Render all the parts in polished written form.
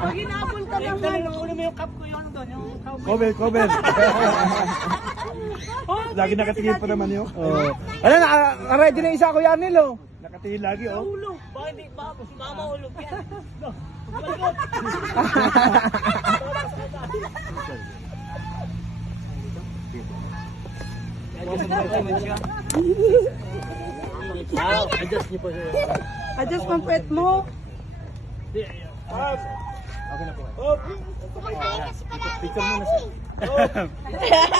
Pag hinabol ka naman. Ulo mo yung cup ko yun doon. Yung Comment. Lagi nakatingin pa naman yun. Ano, ready na isa ko yan nilo. Nakatingin lagi, oh. ulo. Baka hindi pa. Mama ulo. Yan. Adjust niyo po siya. Adjust pang pet mo. Okay na po. Picture muna siya.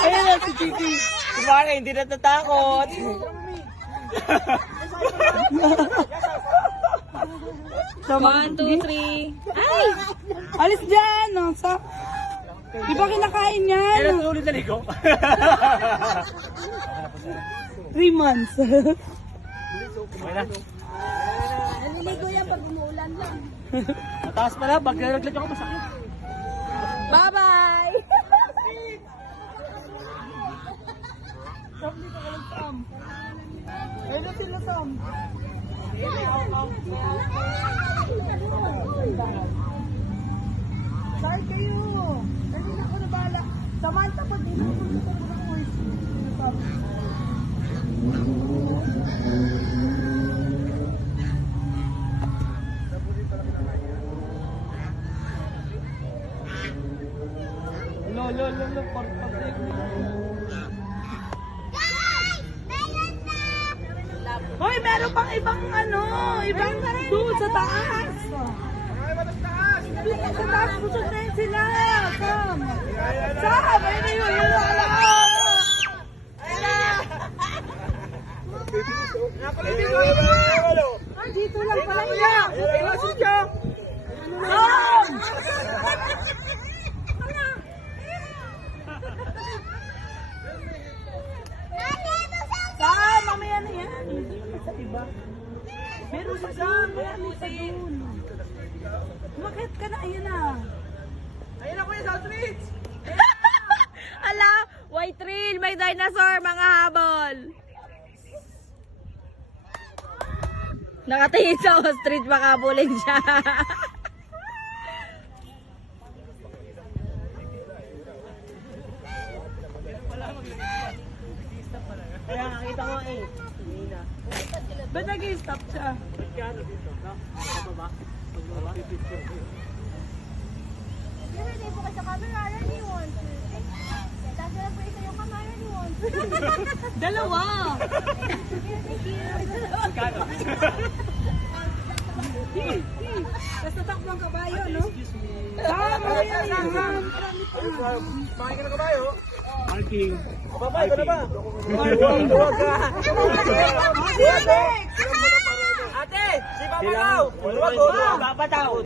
Ayan si Chichi. Kumaka, hindi natatakot. 1, 2, 3. Ay! Alis dyan. No? Di ba kinakain yan? Kailan ulit naligo? 3 months. Naliligo yan pag umuulan lang. Mataas pala, pag nalaglag ako masakit. Bye-bye! Ayun na sila, Sam. Saan kayo? Kanina ako na bala. Samantha, pag dito ako dito ako ng voice. Lo, Hoy, meron pang ibang ibang doon sa taas. Sa taas, busog na yun sila. Sam! Sam! Ayun na yun, yun na alam ko. Ayun na! Ah, dito lang pala niya. Sam! Sam, mamaya na yan. Sa iba. Meron sa doon. Meron sa doon. Umakit ka na. Ayun na. Ayun na, Kuya South Ridge. Ala, white trail, may dinosaur, mga habol. Nakatingin sa ostrich, baka bulin siya. Kaya nakita ko eh. Ba't nag-i-stop siya? Kano dito? Pababa? Pagbaba? Hindi po kayo sa camera, ni one. Tapos lang po isa yung camera ni one. Dalawa. Kano? Tapos tatakbo ang kabayo, no? Sam, mamaya na yan. Bakit ka na kabayo? Parking. Babay ko na ba? Huwag ka. Alex! Ate! Si Papa daw! Huwag ko! Papa daw!